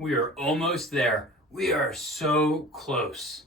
We are almost there. We are so close.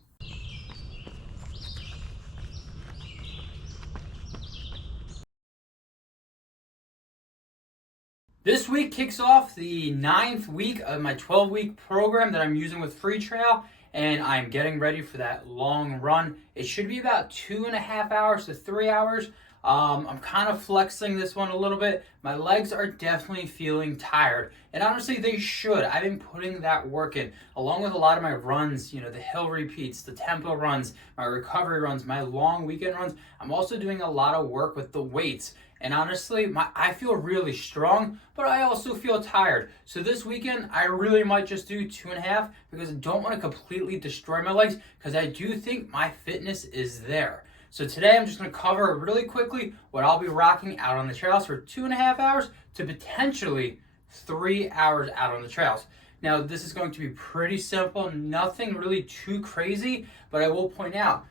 This week kicks off the 9th week of my 12-week program that I'm using with Free Trail, and I'm getting ready for that long run. It should be about 2.5 hours to 3 hours. I'm kind of flexing this one a little bit. My legs are definitely feeling tired, and honestly they should. I've been putting that work in along with a lot of my runs, the hill repeats, the tempo runs, my recovery runs, my long weekend runs. I'm also doing a lot of work with the weights, and honestly I feel really strong, but I also feel tired. So this weekend I really might just do 2.5 because I don't want to completely destroy my legs, because I do think my fitness is there. So today I'm just going to cover really quickly what I'll be rocking out on the trails for 2.5 hours to potentially 3 hours out on the trails. Now this is going to be pretty simple, nothing really too crazy, but I will point out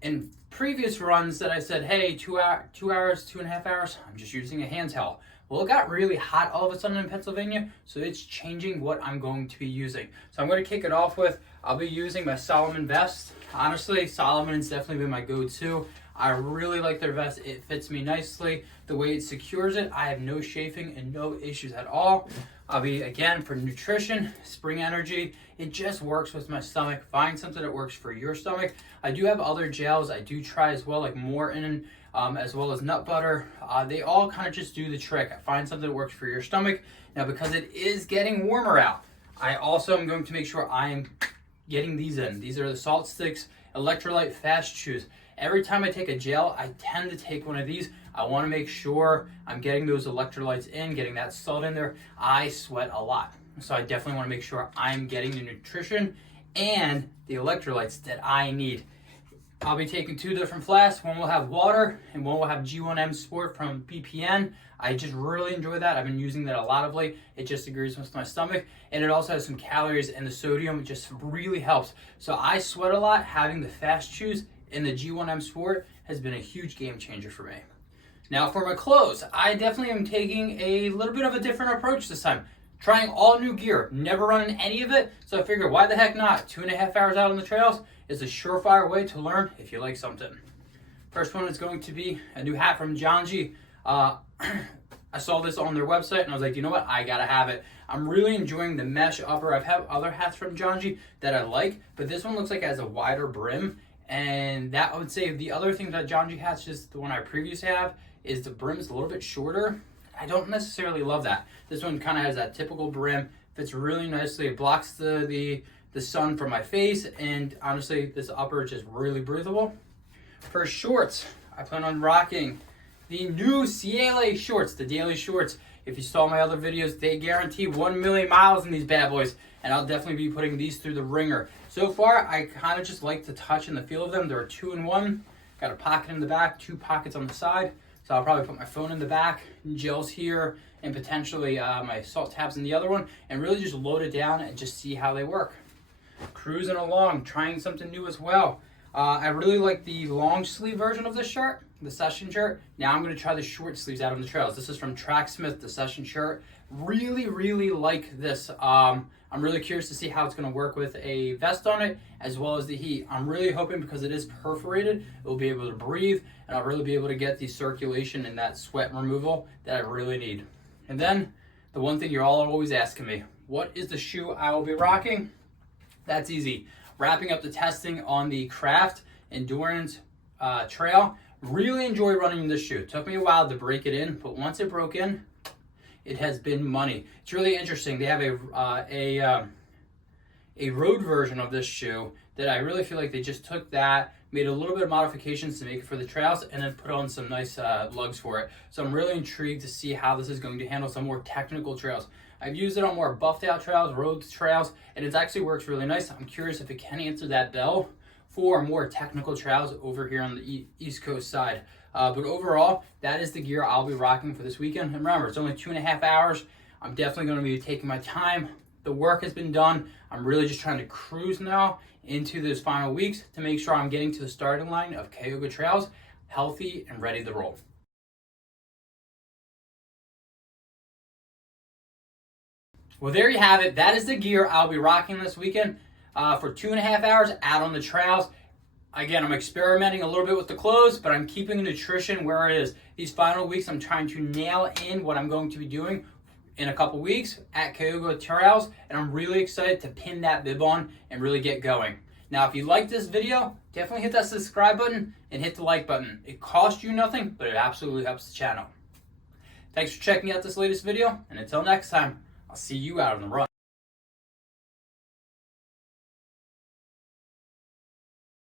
in previous runs that I said, hey, 2 hours, 2.5 hours, I'm just using a handheld. Well, it got really hot all of a sudden in Pennsylvania, so it's changing what I'm going to be using. So I'm going to kick it off with, I'll be using my Salomon vest. Honestly, Salomon's definitely been my go-to. I really like their vest. It fits me nicely. The way it secures it, I have no chafing and no issues at all. I'll be, again, for nutrition, Spring Energy. It just works with my stomach. Find something that works for your stomach. I do have other gels I do try as well, like Morton, as well as nut butter. They all kind of just do the trick. I find something that works for your stomach. Now, because it is getting warmer out, I also am going to make sure I am getting these in. These are the Salt Sticks Electrolyte Fast Chews. Every time I take a gel, I tend to take one of these. I want to make sure I'm getting those electrolytes in, getting that salt in there. I sweat a lot, so I definitely want to make sure I'm getting the nutrition and the electrolytes that I need. I'll be taking 2 different flasks. One will have water and one will have G1M Sport from BPN. I just really enjoy that. I've been using that a lot of late. It just agrees with my stomach, and it also has some calories, and the sodium just really helps. So I sweat a lot. Having the Fast Chews and the G1M Sport has been a huge game changer for me. Now for my clothes, I definitely am taking a little bit of a different approach this time. Trying all new gear, never running any of it, so I figured why the heck not? 2.5 hours out on the trails is a surefire way to learn if you like something. First one is going to be a new hat from Janji. I saw this on their website and I was like, you know what, I gotta have it. I'm really enjoying the mesh upper. I've had other hats from Janji that I like, but this one looks like it has a wider brim, and that I would say the other thing that Janji hats, just the one I previously have, is the brim's a little bit shorter. I don't necessarily love that. This one kind of has that typical brim, fits really nicely. It blocks the sun from my face, and honestly, this upper is just really breathable. For shorts, I plan on rocking the new Ciele shorts, the daily shorts. If you saw my other videos, they guarantee 1 million miles in these bad boys, and I'll definitely be putting these through the ringer. So far, I kind of just like the touch and the feel of them. They're a 2-in-1. Got a pocket in the back, 2 pockets on the side. So I'll probably put my phone in the back, gels here, and potentially my salt tabs in the other one, and really just load it down and just see how they work. Cruising along, trying something new as well. I really like the long sleeve version of this shirt, the session shirt. Now I'm going to try the short sleeves out on the trails. This is from Tracksmith, the session shirt. Really like this. I'm really curious to see how it's going to work with a vest on it, as well as the heat. I'm really hoping, because it is perforated, it will be able to breathe, and I'll really be able to get the circulation and that sweat removal that I really need. And then, the one thing you're all always asking me, what is the shoe I will be rocking? That's easy. Wrapping up the testing on the Craft Endurance Trail. Really enjoy running this shoe. It took me a while to break it in, but once it broke in, it has been money. It's really interesting. They have a road version of this shoe that I really feel like they just took that, made a little bit of modifications to make it for the trails, and then put on some nice lugs for it. So I'm really intrigued to see how this is going to handle some more technical trails. I've used it on more buffed out trails, road trails, and it actually works really nice. I'm curious if it can answer that bell for more technical trails over here on the East Coast side. But overall, that is the gear I'll be rocking for this weekend. And remember, it's only 2.5 hours. I'm definitely going to be taking my time. The work has been done. I'm really just trying to cruise now into those final weeks to make sure I'm getting to the starting line of Cayuga Trails healthy and ready to roll. Well, there you have it. That is the gear I'll be rocking this weekend for 2.5 hours out on the trails. Again, I'm experimenting a little bit with the clothes, but I'm keeping the nutrition where it is. These final weeks, I'm trying to nail in what I'm going to be doing in a couple weeks at Cayuga Trails, and I'm really excited to pin that bib on and really get going. Now, if you like this video, definitely hit that subscribe button and hit the like button. It costs you nothing, but it absolutely helps the channel. Thanks for checking out this latest video, and until next time, I'll see you out on the run.